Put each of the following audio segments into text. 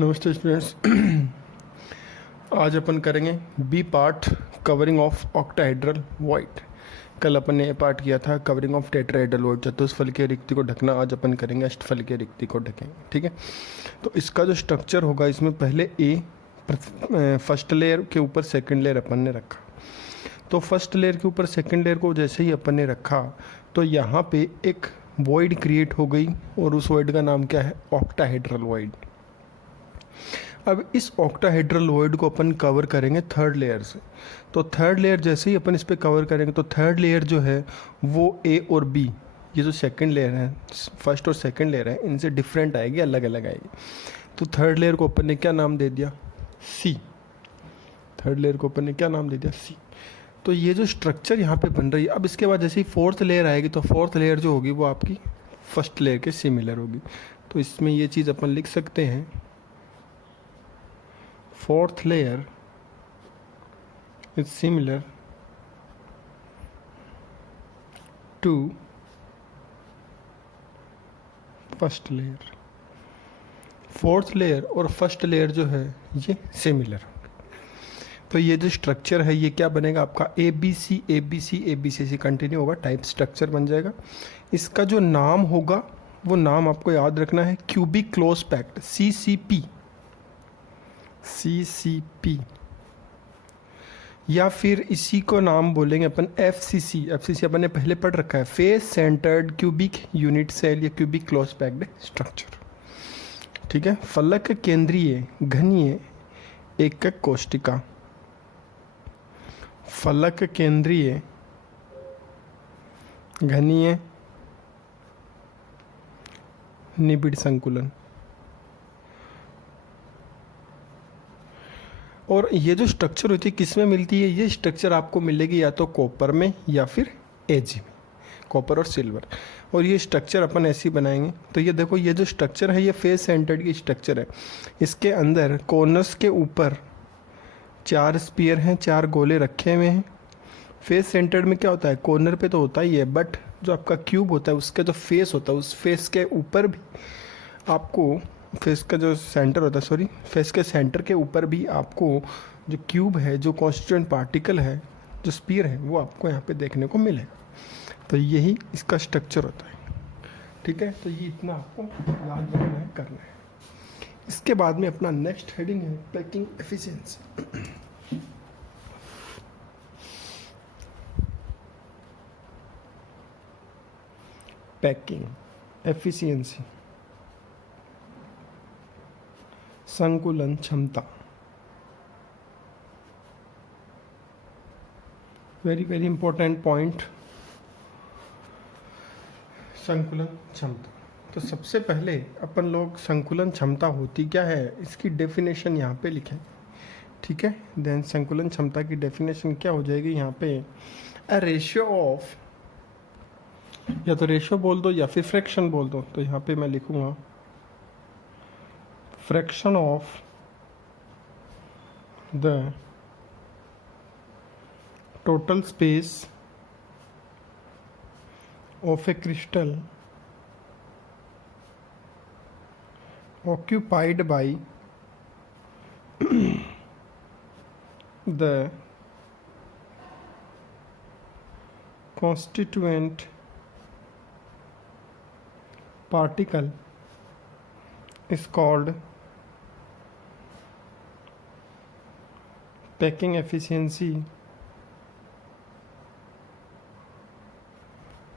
नमस्ते स्टूडेंट्स। आज अपन करेंगे B part covering of octahedral void. कल अपन ने ए पार्ट किया था कवरिंग ऑफ टेट्राहेड्रल वॉइड, चतुष्फल के रिक्ति को ढकना। आज अपन करेंगे अष्टफल के रिक्ति को ढकेंगे। ठीक है, तो इसका जो स्ट्रक्चर होगा, इसमें पहले फर्स्ट लेयर के ऊपर सेकंड लेयर अपन ने रखा। तो फर्स्ट लेयर के ऊपर सेकंड लेयर को जैसे ही अपन ने रखा तो यहाँ पे एक वॉइड क्रिएट हो गई और उस वॉइड का नाम क्या है? Octahedral void. अब इस ऑक्टाहेड्रल वॉइड को अपन कवर करेंगे थर्ड लेयर से। तो थर्ड लेयर जैसे ही अपन इस पर कवर करेंगे तो थर्ड लेयर जो है वो ए और बी, ये जो सेकंड लेयर है, फर्स्ट और सेकंड लेयर है, इनसे डिफरेंट आएगी, अलग अलग आएगी। तो थर्ड लेयर को अपन ने क्या नाम दे दिया? सी। थर्ड लेयर को अपन ने क्या नाम दे दिया? सी। तो ये जो स्ट्रक्चर यहाँ पे बन रही है, अब इसके बाद जैसे ही फोर्थ लेयर आएगी तो फोर्थ लेयर जो होगी वो आपकी फर्स्ट लेयर के सिमिलर होगी। तो इसमें ये चीज़ अपन लिख सकते हैं, fourth layer is similar to first layer। Fourth layer और फर्स्ट लेयर जो है ये सिमिलर। तो ये जो स्ट्रक्चर है ये क्या बनेगा आपका? A B C A B C A B C से कंटिन्यू होगा, टाइप स्ट्रक्चर बन जाएगा। इसका जो नाम होगा वो नाम आपको याद रखना है, क्यूबिक क्लोज पैक्ट, सी सी पी, CCP, या फिर इसी को नाम बोलेंगे अपन FCC। FCC अपन ने पहले पढ़ रखा है, face centred cubic unit cell या क्यूबिक क्लोज पैक्ड स्ट्रक्चर। ठीक है, फलक केंद्रीय घनीय एकक कोशिका, फलक केंद्रीय घनीय निबिड़ संकुलन। और ये जो स्ट्रक्चर होती है किस में मिलती है? ये स्ट्रक्चर आपको मिलेगी या तो कॉपर में या फिर एजी में, कॉपर और सिल्वर। और ये स्ट्रक्चर अपन ऐसे ही बनाएंगे। तो ये देखो, ये जो स्ट्रक्चर है ये फेस सेंटर्ड की स्ट्रक्चर है। इसके अंदर कॉर्नर्स के ऊपर 4 स्पीयर हैं, 4 गोले रखे हुए हैं। फेस सेंटर्ड में क्या होता है? कॉर्नर पे तो होता ही है, बट जो आपका क्यूब होता है उसका जो फेस होता है उस फेस के ऊपर भी आपको, फेस का जो सेंटर होता है, सॉरी, फेस के सेंटर के ऊपर भी आपको जो क्यूब है, जो कॉन्स्टिट्यूएंट पार्टिकल है, जो स्पीयर है, वो आपको यहाँ पे देखने को मिलेगा। तो यही इसका स्ट्रक्चर होता है। ठीक है, तो ये इतना आपको याद रखना है, करना है। इसके बाद में अपना नेक्स्ट हेडिंग है पैकिंग एफिशिएंसी। पैकिंग एफिशिएंसी, संकुलन क्षमता। वेरी वेरी इंपॉर्टेंट पॉइंट, संकुलन क्षमता। तो सबसे पहले अपन लोग संकुलन क्षमता होती क्या है इसकी डेफिनेशन यहाँ पे लिखें। ठीक है, देन संकुलन क्षमता की डेफिनेशन क्या हो जाएगी यहाँ पे? अ रेशियो ऑफ, या तो रेशियो बोल दो या फिर फ्रैक्शन बोल दो। तो यहाँ पे मैं लिखूंगा fraction of the total space of a crystal occupied by the constituent particle is called packing efficiency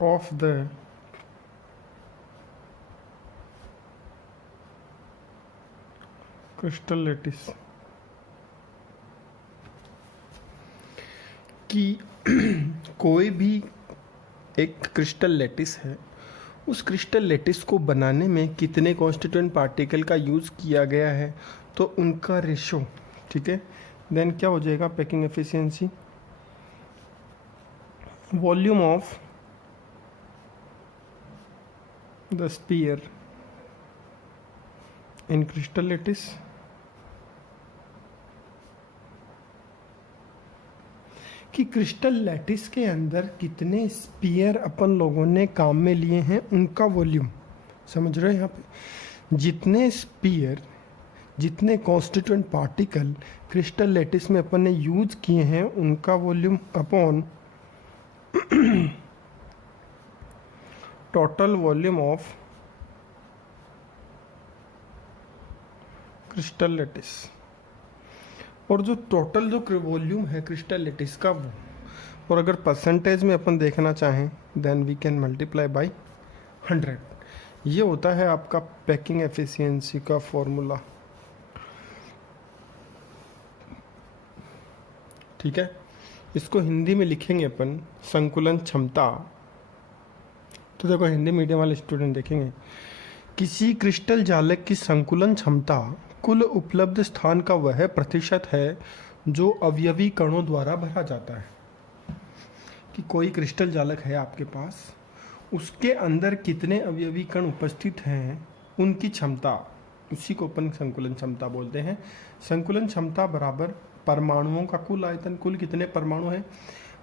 of the crystal lattice। कि कोई भी एक क्रिस्टल लैटिस है, उस क्रिस्टल लैटिस को बनाने में कितने कॉन्स्टिट्यूएंट पार्टिकल का यूज़ किया गया है, तो उनका रेशो। ठीक है, देन क्या हो जाएगा? Packing efficiency, volume of the spear in crystal lattice कि क्रिस्टल लैटिस के अंदर कितने स्पीयर अपन लोगों ने काम में लिए हैं, उनका वॉल्यूम। समझ रहे हैं यहाँ पे? जितने स्पीयर जितने कॉन्स्टिट्यूएंट पार्टिकल क्रिस्टल लैटिस में अपन ने यूज किए हैं उनका volume upon total volume of crystal lattice, और जो टोटल जो वॉल्यूम है क्रिस्टल लैटिस का वो, और अगर परसेंटेज में अपन देखना चाहें then we can multiply by 100। ये होता है आपका पैकिंग एफिशिएंसी का फॉर्मूला। ठीक है, इसको हिंदी में लिखेंगे अपन संकुलन क्षमता। तो देखो हिंदी मीडियम वाले स्टूडेंट देखेंगे, किसी क्रिस्टल जालक की संकुलन क्षमता कुल उपलब्ध स्थान का वह प्रतिशत है जो अवयवी कणों द्वारा भरा जाता है। कि कोई क्रिस्टल जालक है आपके पास, उसके अंदर कितने अवयवी कण उपस्थित हैं उनकी क्षमता, उसी को अपन संकुलन क्षमता बोलते हैं। संकुलन क्षमता बराबर परमाणुओं का कुल आयतन, कुल कितने परमाणु हैं,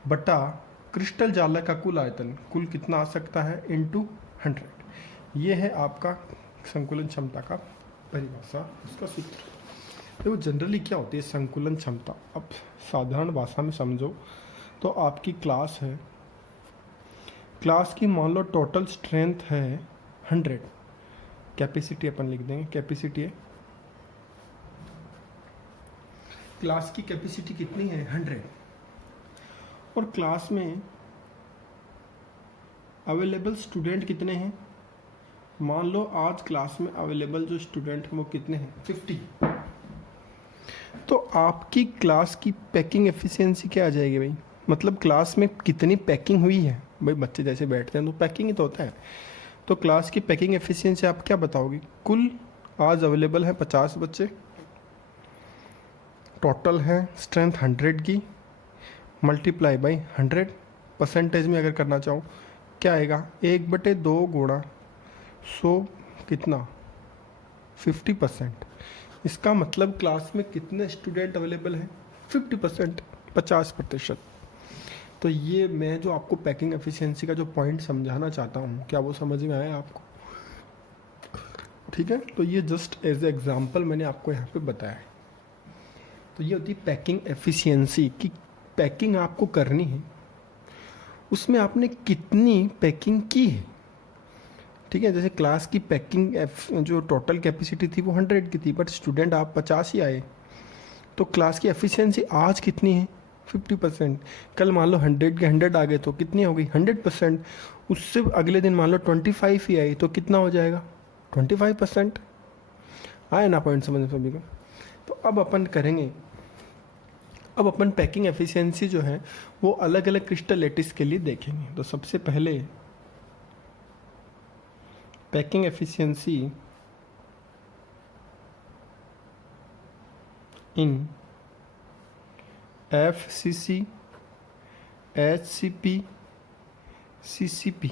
बटा क्रिस्टल जालक का कुल आयतन, कुल कितना आ सकता है, इनटू 100। ये है आपका संकुलन क्षमता का परिभाषा, उसका सूत्र। तो जनरली क्या होती है संकुलन क्षमता, अब साधारण भाषा में समझो तो आपकी क्लास है, क्लास की मान लो टोटल स्ट्रेंथ है 100, कैपेसिटी अपन लिख देंगे, कैपेसिटी है, क्लास की कैपेसिटी कितनी है 100, और क्लास में अवेलेबल स्टूडेंट कितने हैं, मान लो आज क्लास में अवेलेबल जो स्टूडेंट हैं वो कितने हैं, 50। तो आपकी क्लास की पैकिंग एफिशिएंसी क्या आ जाएगी भाई, मतलब क्लास में कितनी पैकिंग हुई है। भाई बच्चे जैसे बैठते हैं तो पैकिंग ही तो होता है, तो क्लास की पैकिंग एफिशिएंसी आप क्या बताओगे, कुल आज अवेलेबल है 50 बच्चे, टोटल है स्ट्रेंथ 100 की, मल्टीप्लाई बाई 100, परसेंटेज में अगर करना चाहो क्या आएगा, 1/2 गुणा 100 कितना 50%। इसका मतलब क्लास में कितने स्टूडेंट अवेलेबल हैं, 50%, 50%। तो ये मैं जो आपको पैकिंग एफिशिएंसी का जो पॉइंट समझाना चाहता हूँ, क्या वो समझ में आया आपको। ठीक है, तो ये जस्ट एज एग्जांपल मैंने आपको यहाँ पे बताया है। तो ये होती है पैकिंग एफिशिएंसी, कि पैकिंग आपको करनी है, उसमें आपने कितनी पैकिंग की है। ठीक है, जैसे क्लास की पैकिंग जो टोटल कैपेसिटी थी वो 100 की थी, बट स्टूडेंट आप 50 ही आए, तो क्लास की एफिशिएंसी आज कितनी है, 50%। कल मान लो 100 के 100 आ गए तो कितनी हो गई, 100%। उससे अगले दिन मान लो 25 ही आई तो कितना हो जाएगा, 25%। आए ना पॉइंट समझ में सभी को। तो अब अपन करेंगे, अब अपन पैकिंग एफिशिएंसी जो है वो अलग अलग क्रिस्टल लैटिस के लिए देखेंगे। तो सबसे पहले पैकिंग एफिशिएंसी इन FCC, HCP, CCP,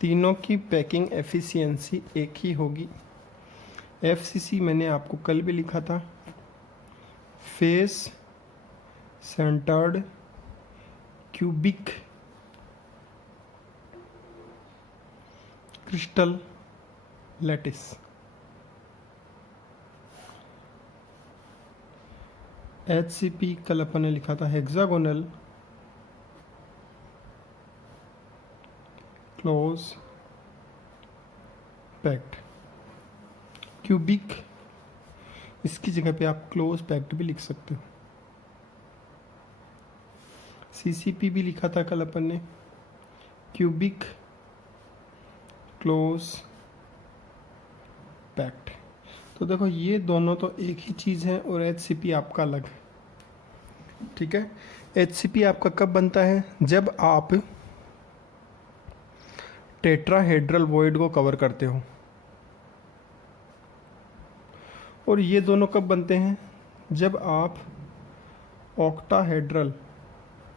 तीनों की पैकिंग एफिशिएंसी एक ही होगी। FCC मैंने आपको कल भी लिखा था, face centred cubic crystal lattice. HCP कल अपन ने लिखा था हेक्सागोनल क्लोज पैक्ड। क्यूबिक इसकी जगह पे आप क्लोज पैक्ड भी लिख सकते हो। CCP भी लिखा था कल अपन ने, क्यूबिक क्लोज पैक्ड। तो देखो ये दोनों तो एक ही चीज़ है, और HCP आपका अलग है। ठीक है, HCP आपका कब बनता है, जब आप टेट्राहेड्रल वॉइड को कवर करते हो। और ये दोनों कब बनते हैं, जब आप ऑक्टाहेड्रल,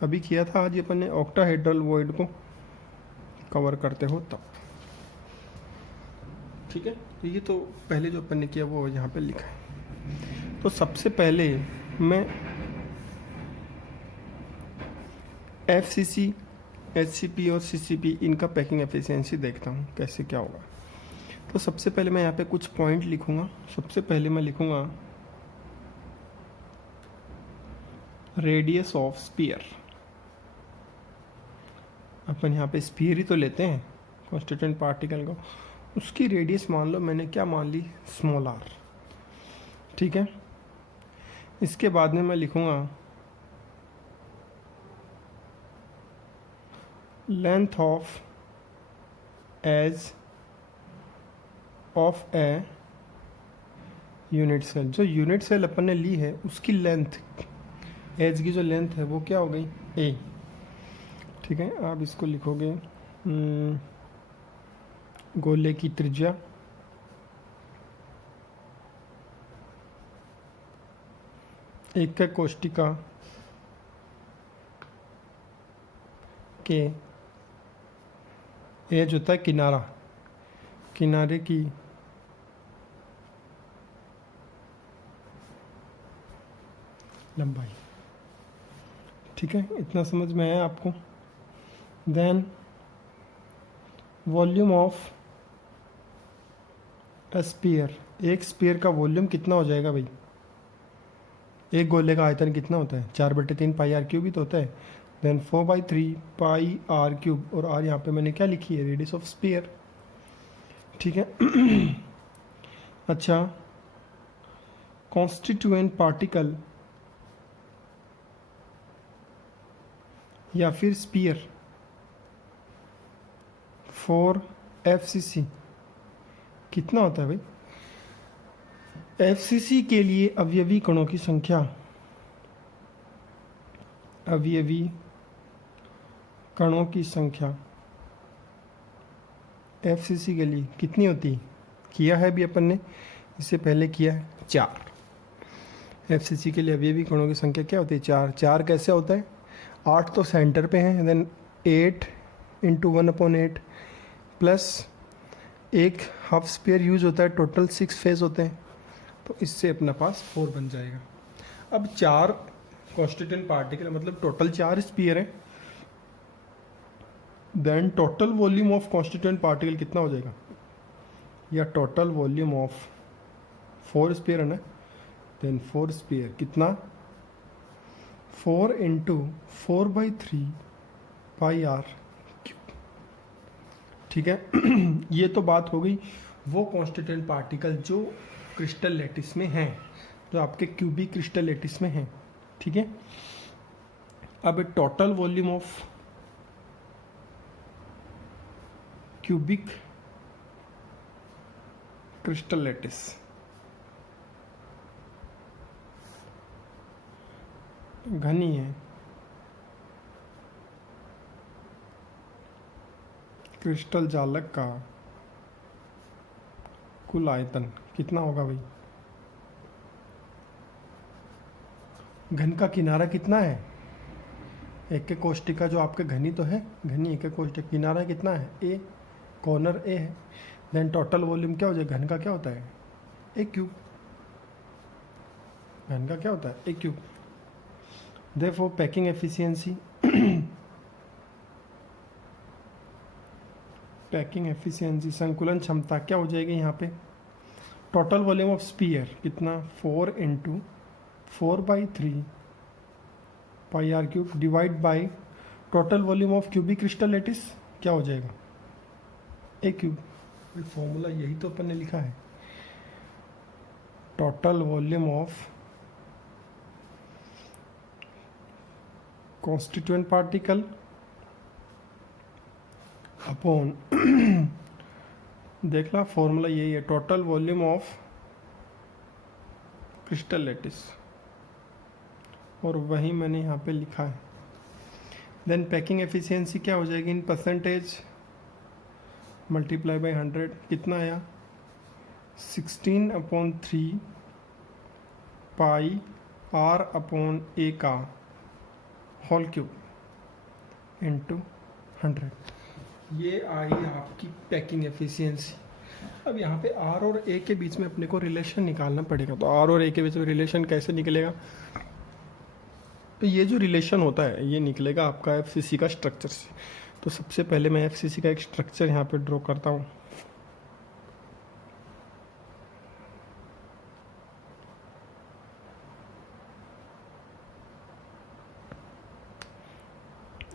अभी किया था आज अपन ने, ऑक्टाहेड्रल वॉइड को कवर करते हो तब। ठीक है, तो ये तो पहले जो अपन ने किया वो यहाँ पे लिखा है। तो सबसे पहले मैं FCC, HCP और CCP इनका पैकिंग एफिशिएंसी देखता हूँ कैसे क्या होगा। तो सबसे पहले मैं यहाँ पे कुछ पॉइंट लिखूँगा। सबसे पहले मैं लिखूँगा रेडियस ऑफ स्फीयर। अपन यहाँ पे स्फीयर ही तो लेते हैं कॉन्स्टिट्यूएंट पार्टिकल को, उसकी रेडियस मान लो मैंने क्या मान ली, स्मॉल आर। ठीक है, इसके बाद में मैं लिखूँगा length of edge of a unit cell. जो यूनिट सेल अपन ने ली है उसकी लेंथ, एज की जो लेंथ है वो क्या हो गई, ए। ठीक है, आप इसको लिखोगे गोले की त्रिज्या एक कोष्टिका के एज होता है किनारा, किनारे की लंबाई। ठीक है, इतना समझ में आया आपको। Then volume of a sphere, एक स्फीयर का वॉल्यूम कितना हो जाएगा भाई, एक गोले का आयतन कितना होता है, 4/3 पाई आर क्यूब ही तो होता है। देन 4/3 पाई आर क्यूब, और आर यहाँ पे मैंने क्या लिखी है, रेडियस ऑफ स्फीयर। ठीक है अच्छा, कॉन्स्टिट्यूएंट पार्टिकल या फिर स्फीयर फॉर एफसीसी कितना होता है भाई, एफसीसी के लिए अवयवी कणों की संख्या, अवयवी कणों की संख्या एफसीसी के लिए कितनी होती है, किया है भी अपन ने, इससे पहले किया है 4। एफसीसी के लिए अवयवी कणों की संख्या क्या होती है, 4। 4 कैसे होता है, 8 तो सेंटर पे है, देन 8 × 1/8 प्लस एक हाफ स्पेयर यूज होता है, टोटल 6 फेज होते हैं, तो इससे अपना पास 4 बन जाएगा। अब 4 कॉन्स्टिट्यूएंट पार्टिकल मतलब टोटल 4 स्पीयर है, then total volume of constituent particle कितना हो जाएगा, या टोटल वॉल्यूम ऑफ 4 स्पीयर है ना, देन 4 स्पीयर कितना, 4 × 4/3 पाई आर क्यूब। ठीक है ये तो बात हो गई वो कॉन्स्टिट्यूएंट पार्टिकल जो क्रिस्टल लैटिस में हैं, जो आपके क्यूबिक क्रिस्टल लैटिस में हैं। ठीक है, अब total volume of cubic crystal lattice, घनी है क्रिस्टल जालक का कुल आयतन कितना होगा भाई, घन का किनारा कितना है, एक कोष्टिका जो आपके घनी तो है, घनी एक कोष्टिका, किनारा कितना है, ए, कॉर्नर ए है। देन टोटल वॉल्यूम क्या हो जाएगा, घन का क्या होता है, ए क्यूब, घन का क्या होता है, a cube. Therefore packing efficiency, packing efficiency संकुलन क्षमता क्या हो जाएगी यहाँ पे, टोटल वॉल्यूम ऑफ स्फीयर कितना, 4 × 4/3 pi r cube divide by total volume of cubic crystal lattice क्या हो जाएगा, ए क्यूब। फॉर्मूला यही तो अपन ने लिखा है, total volume of constituent particle upon देखना फॉर्मूला यही है, total volume of crystal lattice, और वही मैंने यहाँ पे लिखा है। देन पैकिंग एफिशिएंसी क्या हो जाएगी इन परसेंटेज, मल्टीप्लाई बाई 100 कितना आया, 16/3 पाई r/a का होल क्यूब इंटू 100, ये आई आपकी पैकिंग एफिशिएंसी। अब यहाँ पे r और a के बीच में अपने को रिलेशन निकालना पड़ेगा, तो r और a के बीच में रिलेशन कैसे निकलेगा, तो ये जो रिलेशन होता है ये निकलेगा आपका एफसीसी का स्ट्रक्चर से। तो सबसे पहले मैं एफसीसी का एक स्ट्रक्चर यहाँ पे ड्रॉ करता हूँ।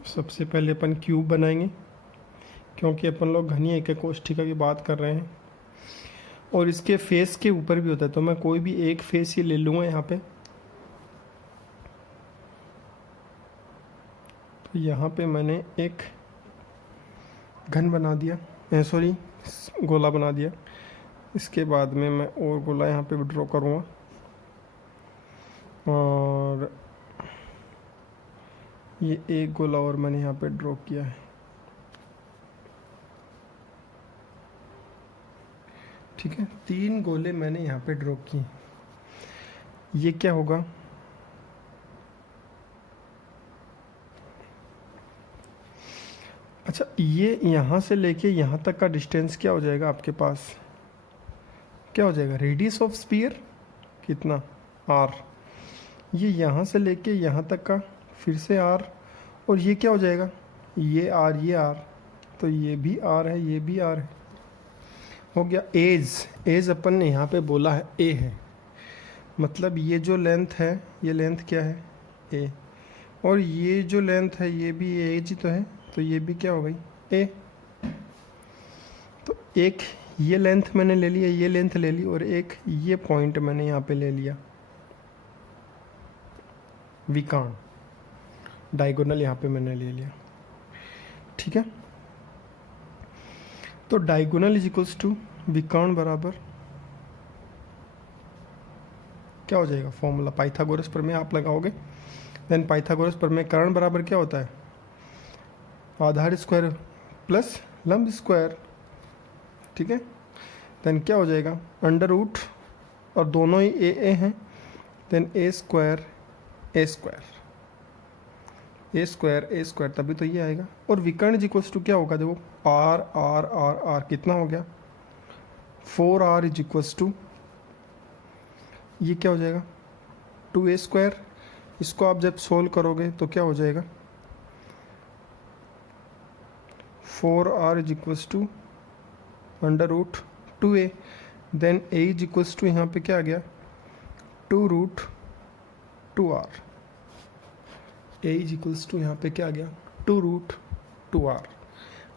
सबसे पहले अपन क्यूब बनाएंगे, क्योंकि अपन लोग घनी एक कोष्ठिका की बात कर रहे हैं और इसके फेस के ऊपर भी होता है। तो मैं कोई भी एक फेस ही ले लूँगा यहाँ पे। तो यहाँ पे मैंने एक घन बना दिया, सॉरी गोला बना दिया। इसके बाद में मैं और गोला यहाँ पे ड्रॉ करूँगा और ये एक गोला और मैंने यहाँ पे ड्रॉ किया है। ठीक है, 3 गोले मैंने यहाँ पे ड्रॉ किए। ये क्या होगा, अच्छा ये यहाँ से लेके यहाँ तक का डिस्टेंस क्या हो जाएगा आपके पास, क्या हो जाएगा, रेडियस ऑफ स्फीयर कितना, r। ये यहाँ से लेके यहाँ तक का फिर से r, और ये क्या हो जाएगा, ये r, ये r, तो ये भी r है, ये भी r है। हो गया। एज अपन ने यहाँ पे बोला है a है, मतलब ये जो लेंथ है, ये लेंथ क्या है, a, और ये जो लेंथ है ये भी एज ही तो है, तो ये भी क्या हो गई, a। तो एक ये लेंथ मैंने ले लिया, ये लेंथ ले ली, और एक ये पॉइंट मैंने यहाँ पे ले लिया, विकर्ण डायगोनल यहाँ पे मैंने ले लिया। ठीक है, तो डायगोनल इज इक्वल्स टू विकर्ण बराबर क्या हो जाएगा, फॉर्मूला पाइथागोरस प्रमेय आप लगाओगे। देन पाइथागोरस प्रमेय कर्ण बराबर क्या होता है, आधार स्क्वायर प्लस लंब स्क्वायर। ठीक है, देन क्या हो जाएगा, अंडर रूट, और दोनों ही ए हैं, देन ए स्क्वायर ए स्क्वायर ए स्क्वायर ए स्क्वायर, तभी तो ये आएगा। और विकर्ण इक्वल्स टू क्या होगा, देखो आर आर आर आर कितना हो गया, 4r इज इक्वल्स टू, ये क्या हो जाएगा, 2a स्क्वायर। इसको आप जब सोल्व करोगे तो क्या हो जाएगा, 4r is equals to under root 2a, then a is equals to यहाँ पे क्या आ गया, 2 root 2r। a is equals to यहाँ पे क्या आ गया, 2 रूट 2r।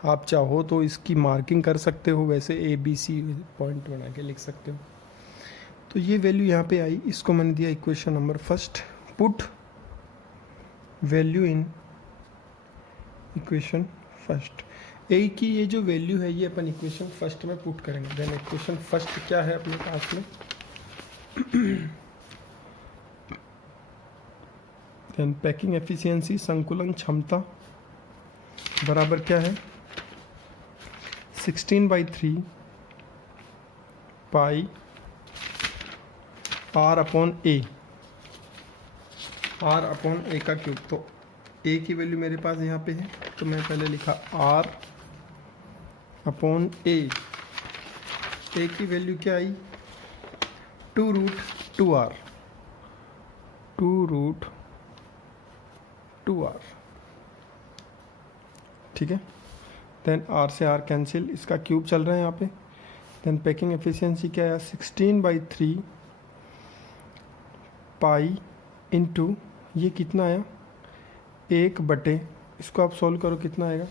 आप चाहो तो इसकी मार्किंग कर सकते हो, वैसे ए बी सी पॉइंट बना के लिख सकते हो। तो ये वैल्यू यहाँ पे आई, इसको मैंने दिया equation number first. Put value in equation first. A की ये जो वैल्यू है ये अपन इक्वेशन फर्स्ट में पुट करेंगे। देन इक्वेशन फर्स्ट क्या है अपने पास में, देन पैकिंग एफिशिएंसी संकुलन क्षमता बराबर क्या है, 16/3 पाई r अपॉन ए, r अपॉन ए का क्यूब। तो a की वैल्यू मेरे पास यहाँ पे है, तो मैं पहले लिखा r अपॉन ए। a की वैल्यू क्या आई, 2 रूट 2r, 2 रूट 2r। ठीक है, देन r से r कैंसिल, इसका क्यूब चल रहा है यहाँ पे। देन पैकिंग एफिशिएंसी क्या है, 16/3 पाई इंटू ये कितना आया, 1/, इसको आप सॉल्व करो कितना आएगा,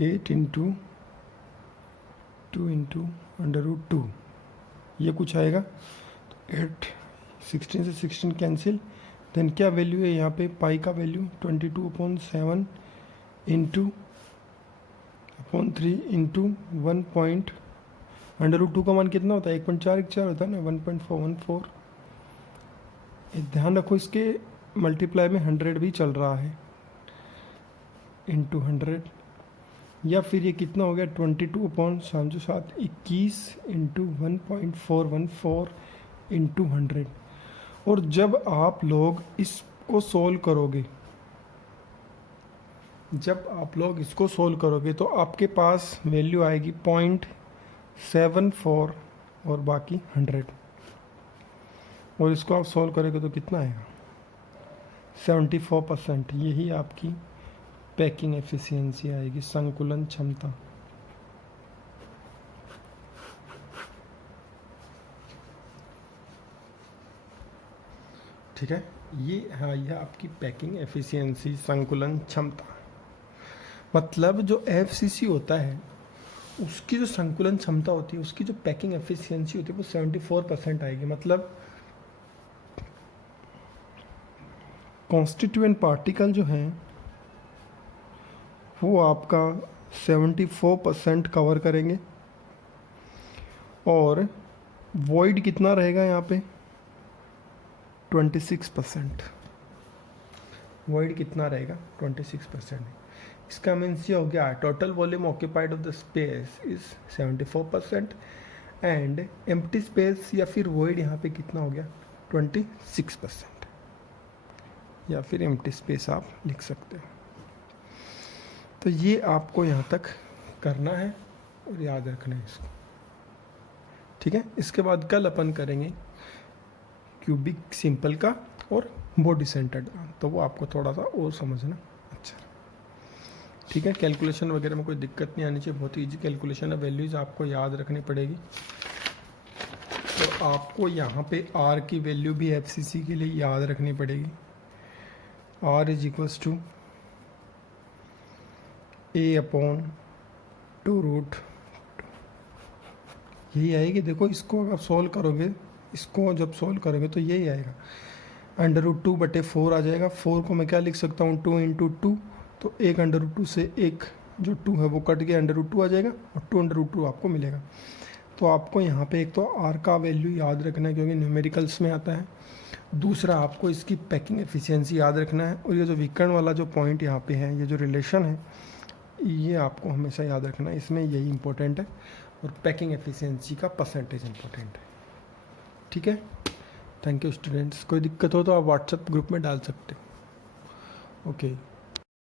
8 इंटू 2 इंटू अंडर रूट 2, ये कुछ आएगा। तो 8, 16 से 16 कैंसिल। देन क्या वैल्यू है यहाँ पे, पाई का value 22/7 into upon 3 into 1 point, under root 2 का मान कितना होता है, 1.414 होता है ना, 1.414। ध्यान रखो इसके मल्टीप्लाई में 100 भी चल रहा है, इंटू 100, या फिर ये कितना हो गया, 22/7 21 इंटू 1.414 इंटू 100। और जब आप लोग इसको सोल्व करोगे, तो आपके पास वैल्यू आएगी 0.74 और बाकी 100, और इसको आप सोल्व करोगे तो कितना आएगा, 74%। यही आपकी पैकिंग एफिशिएंसी आएगी, संकुलन क्षमता। ठीक है। ये हाँ, यह आपकी पैकिंग एफिशिएंसी, संकुलन क्षमता। मतलब जो एफसीसी होता है उसकी जो संकुलन क्षमता होती है, उसकी जो पैकिंग एफिशिएंसी होती है वो 74% आएगी। मतलब कॉन्स्टिट्यूएंट पार्टिकल जो हैं वो आपका 74% कवर करेंगे। और वॉइड कितना रहेगा यहाँ पे? 26%। वॉइड कितना रहेगा? 26%। इसका मीन्स ये हो गया total volume occupied of the space is 74% and empty space या फिर वॉइड यहाँ पे कितना हो गया? 26%, या फिर एम्प्टी स्पेस आप लिख सकते हो। तो ये आपको यहाँ तक करना है और याद रखना है इसको, ठीक है। इसके बाद कल अपन करेंगे क्यूबिक सिंपल का और बॉडी सेंटर्ड का, तो वो आपको थोड़ा सा और समझना अच्छा, ठीक है। कैलकुलेशन वगैरह में कोई दिक्कत नहीं आनी चाहिए, बहुत ईजी कैलकुलेशन है। वैल्यूज आपको याद रखनी पड़ेगी। तो आपको यहाँ पे आर की वैल्यू भी एफसीसी के लिए याद रखनी पड़ेगी। Are is equals to A/2√, यही आएगी। देखो इसको अगर सॉल्व करोगे, इसको जब सॉल्व करोगे तो यही आएगा, √2/4 आ जाएगा। 4 को मैं क्या लिख सकता हूँ? 2 × 2, तो 1 √2 से एक जो 2 है वो कट के √2 आ जाएगा और 2 √2 आपको मिलेगा। तो आपको यहाँ पे एक तो आर का वैल्यू याद रखना है क्योंकि न्यूमेरिकल्स में आता है। दूसरा आपको इसकी पैकिंग एफिशिएंसी याद रखना है। और ये जो विकर्ण वाला जो पॉइंट यहाँ पे है, ये जो रिलेशन है, ये आपको हमेशा याद रखना है। इसमें यही इंपॉर्टेंट है। और पैकिंग एफिशिएंसी का परसेंटेज इंपॉर्टेंट है, ठीक है। Thank you students. कोई दिक्कत हो तो आप व्हाट्सएप ग्रुप में डाल सकते हो। ओके।